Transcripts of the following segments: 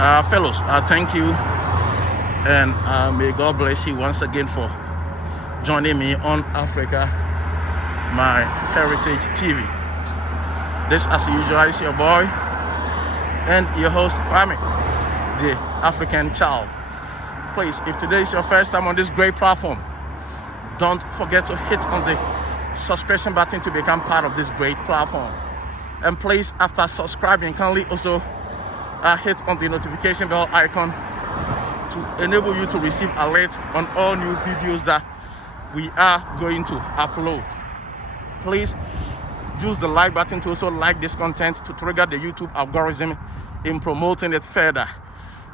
Fellows, thank you, and may God bless you once again for joining me on Africa, my Heritage TV. This, as usual, is your boy and your host, Kwame, the African child. Please, if today is your first time on this great platform, don't forget to hit on the subscription button to become part of this great platform. And please, after subscribing, kindly also hit on the notification bell icon to enable you to receive alert on all new videos that we are going to upload. Please use the like button to also like this content to trigger the YouTube algorithm in promoting it further.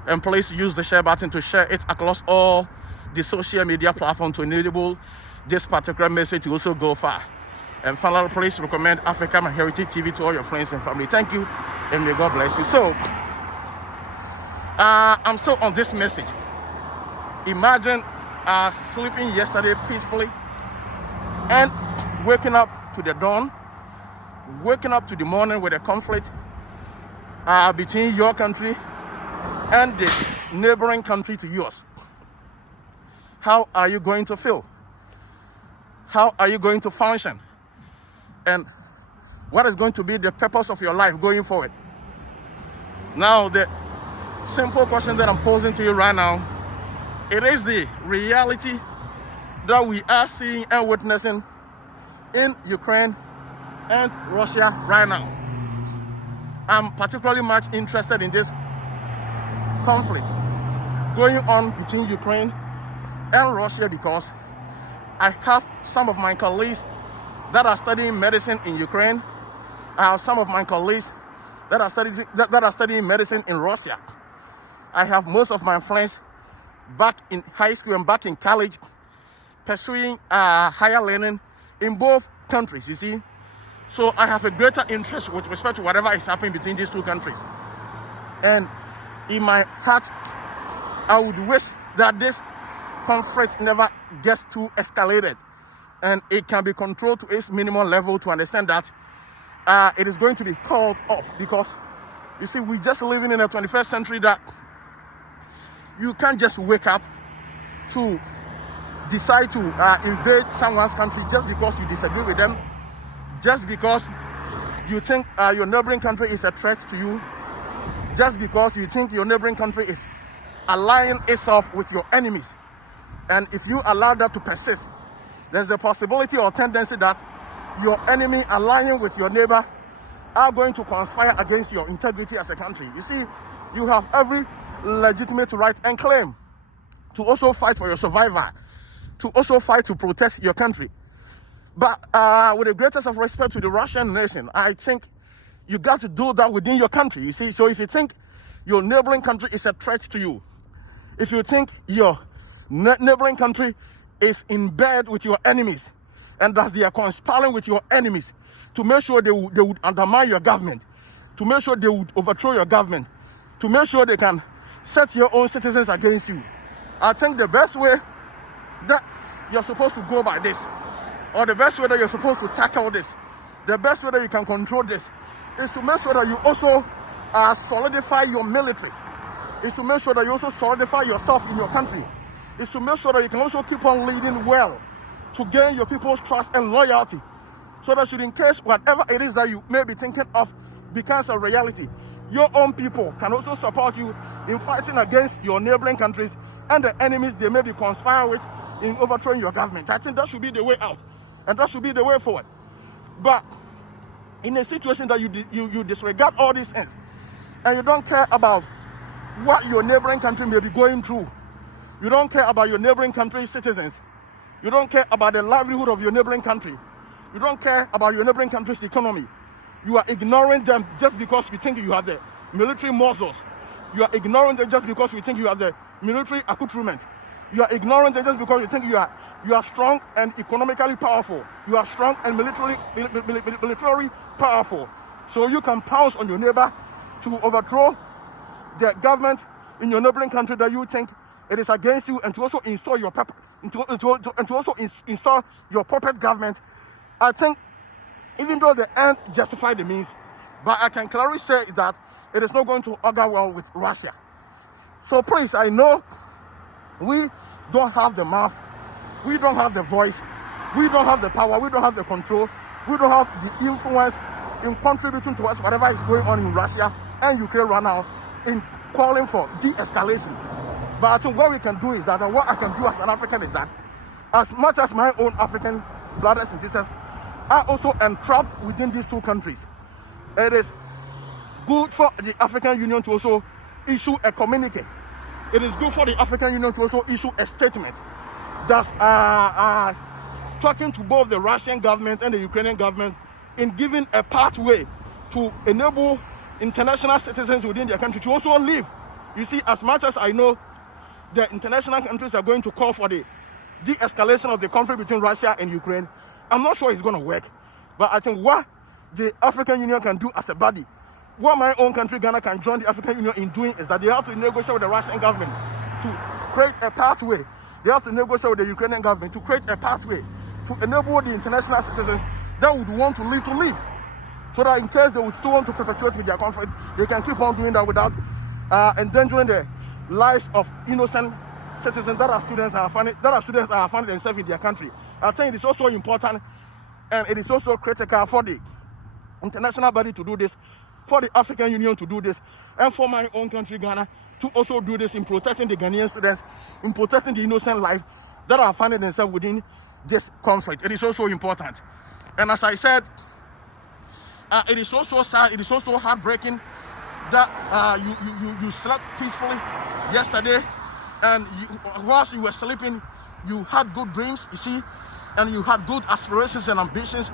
And please use the share button to share it across all the social media platforms to enable this particular message to also go far. And finally, please recommend Africa My Heritage TV to all your friends and family. Thank you, and may God bless you. So, I'm still on this message. Imagine sleeping yesterday peacefully and waking up to the dawn, waking up to the morning with a conflict between your country and the neighboring country to yours. How are you going to feel? How are you going to function? And what is going to be the purpose of your life going forward? Now, the simple question that I'm posing to you right now, it is the reality that we are seeing and witnessing in Ukraine and Russia right now. I'm particularly much interested in this conflict going on between Ukraine and Russia because I have some of my colleagues that are studying medicine in Ukraine. I have some of my colleagues that are studying medicine in Russia. I have most of my friends back in high school and back in college pursuing higher learning in both countries, you see. So I have a greater interest with respect to whatever is happening between these two countries. And in my heart, I would wish that this conflict never gets too escalated and it can be controlled to its minimum level to understand that it is going to be called off, because you see, we're just living in a 21st century that you can't just wake up to decide to invade someone's country just because you disagree with them, just because you think your neighboring country is a threat to you, just because you think your neighboring country is aligning itself with your enemies. And if you allow that to persist, there's a possibility or tendency that your enemy aligning with your neighbor are going to conspire against your integrity as a country. You see, you have every legitimate right and claim to also fight for your survival, to also fight to protect your country. But with the greatest of respect to the Russian nation, I think you got to do that within your country, you see. So if you think your neighboring country is a threat to you, if you think your neighboring country is in bed with your enemies, and that they are conspiring with your enemies to make sure they would undermine your government, to make sure they would overthrow your government, to make sure they can set your own citizens against you, I think the best way that you're supposed to go by this, or the best way that you're supposed to tackle this, the best way that you can control this, is to make sure that you also solidify your military, is to make sure that you also solidify yourself in your country, is to make sure that you can also keep on leading well to gain your people's trust and loyalty, so that should in case whatever it is that you may be thinking of becomes a reality, your own people can also support you in fighting against your neighboring countries and the enemies they may be conspiring with in overthrowing your government. I think that should be the way out, and that should be the way forward. But in a situation that you disregard all these things, and you don't care about what your neighboring country may be going through, you don't care about your neighboring country's citizens, you don't care about the livelihood of your neighboring country, you don't care about your neighboring country's economy, you are ignoring them just because you think you have the military muscles, you are ignoring them just because you think you have the military accoutrement, you are ignoring them just because you think you are strong and economically powerful, you are strong and militarily powerful, so you can pounce on your neighbor to overthrow the government in your neighboring country that you think it is against you, and to also install your install your puppet government. I think even though the end justifies the means, but I can clearly say that it is not going to augur well with Russia. So please, I know we don't have the mouth, we don't have the voice, we don't have the power, we don't have the control, we don't have the influence in contributing towards whatever is going on in Russia and Ukraine right now in calling for de-escalation. But I think what we can do is that, and what I can do as an African is that, as much as my own African brothers and sisters are also entrapped within these two countries, it is good for the African Union to also issue a communique. It is good for the African Union to also issue a statement that's talking to both the Russian government and the Ukrainian government in giving a pathway to enable international citizens within their country to also live. You see, as much as I know the international countries are going to call for the de-escalation of the conflict between Russia and Ukraine, I'm not sure it's going to work. But I think what the African Union can do as a body, what my own country, Ghana, can join the African Union in doing is that they have to negotiate with the Russian government to create a pathway. They have to negotiate with the Ukrainian government to create a pathway to enable the international citizens that would want to live, so that in case they would still want to perpetuate with their conflict, they can keep on doing that without endangering the lives of innocent citizens that are students are finding themselves in their country. I think it is also important, and it is also critical for the international body to do this, for the African Union to do this, and for my own country, Ghana, to also do this in protecting the Ghanaian students, in protecting the innocent lives that are finding themselves within this conflict. It is also important. And as I said, it is also sad, it is also heartbreaking that you slept peacefully yesterday, and whilst you were sleeping, you had good dreams, you see, and you had good aspirations and ambitions.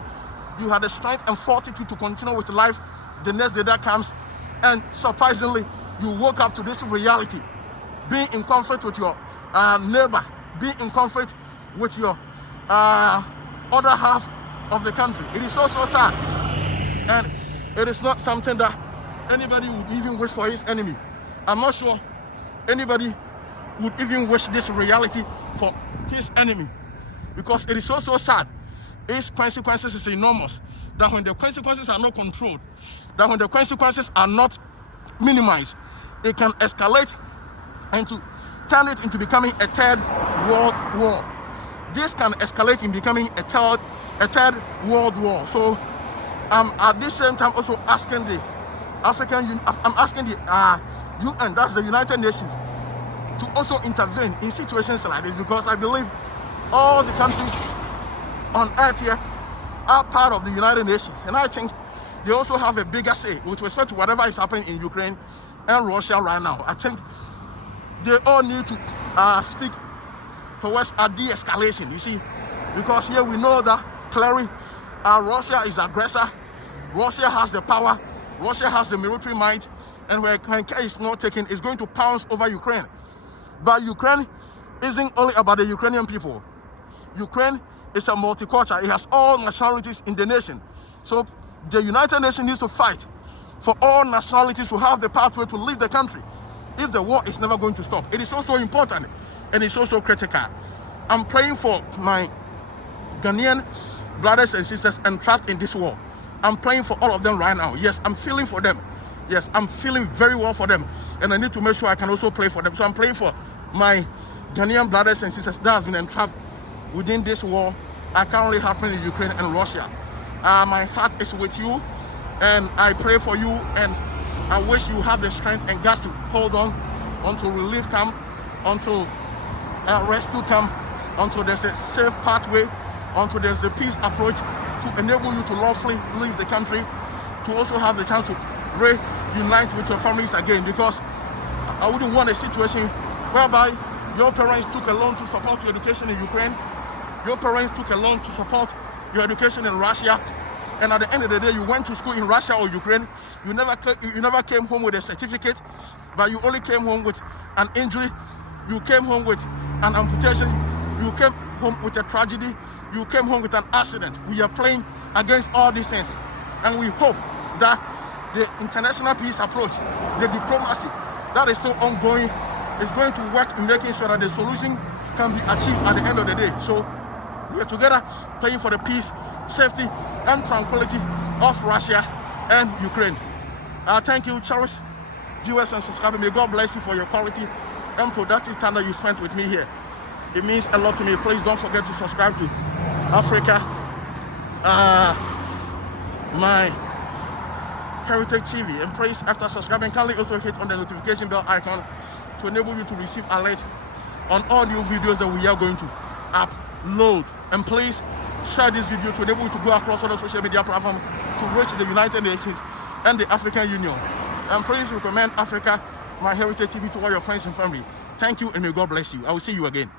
You had the strength and fortitude to continue with life the next day that comes, and surprisingly, you woke up to this reality, being in conflict with your neighbor, being in conflict with your other half of the country. It is so sad, and it is not something that anybody would even wish for his enemy. I'm not sure anybody would even wish this reality for his enemy, because it is so sad. Its consequences is enormous. That when the consequences are not controlled, that when the consequences are not minimized, it can escalate and to turn it into becoming a third world war. This can escalate in becoming a third world war. So at this same time also asking the African Union, I'm asking the UN, that's the United Nations, to also intervene in situations like this, because I believe all the countries on earth here are part of the United Nations, and I think they also have a bigger say with respect to whatever is happening in Ukraine and Russia right now. I think they all need to speak towards a de-escalation, you see, because here we know that clearly Russia is aggressor, Russia has the power, Russia has the military might, and when care is not taken, it's going to pounce over Ukraine. But Ukraine isn't only about the Ukrainian people. Ukraine is a multicultural. It has all nationalities in the nation. So the United Nations needs to fight for all nationalities to have the pathway to leave the country if the war is never going to stop. It is also important, and it's also critical. I'm praying for my Ghanaian brothers and sisters entrapped in this war. I'm praying for all of them right now. Yes, I'm feeling for them. Yes, I'm feeling very well for them, and I need to make sure I can also pray for them. So I'm praying for my Ghanaian brothers and sisters that has been entrapped within this war currently happening in Ukraine and Russia. My heart is with you, and I pray for you, and I wish you have the strength and guts to hold on until relief comes, until rescue comes, until there's a safe pathway, until there's a peace approach to enable you to lawfully leave the country, to also have the chance to reunite with your families again, because I wouldn't want a situation whereby your parents took a loan to support your education in Ukraine, your parents took a loan to support your education in Russia, and at the end of the day, you went to school in Russia or Ukraine, you never came home with a certificate, but you only came home with an injury, you came home with an amputation, you came home with a tragedy, you came home with an accident. We are playing against all these things, and we hope that the international peace approach, the diplomacy that is still ongoing, is going to work in making sure that the solution can be achieved at the end of the day. So we are together praying for the peace, safety, and tranquility of Russia and Ukraine. Thank you, Charles. viewers and subscribers. May God bless you for your quality and productive time that you spent with me here. It means a lot to me. Please don't forget to subscribe to Africa, my Heritage TV. And please, after subscribing, kindly also hit on the notification bell icon to enable you to receive alert on all new videos that we are going to upload. And please share this video to enable you to go across other social media platforms to reach the United Nations and the African Union. And please recommend Africa, my Heritage TV, to all your friends and family. Thank you, and may God bless you. I will see you again.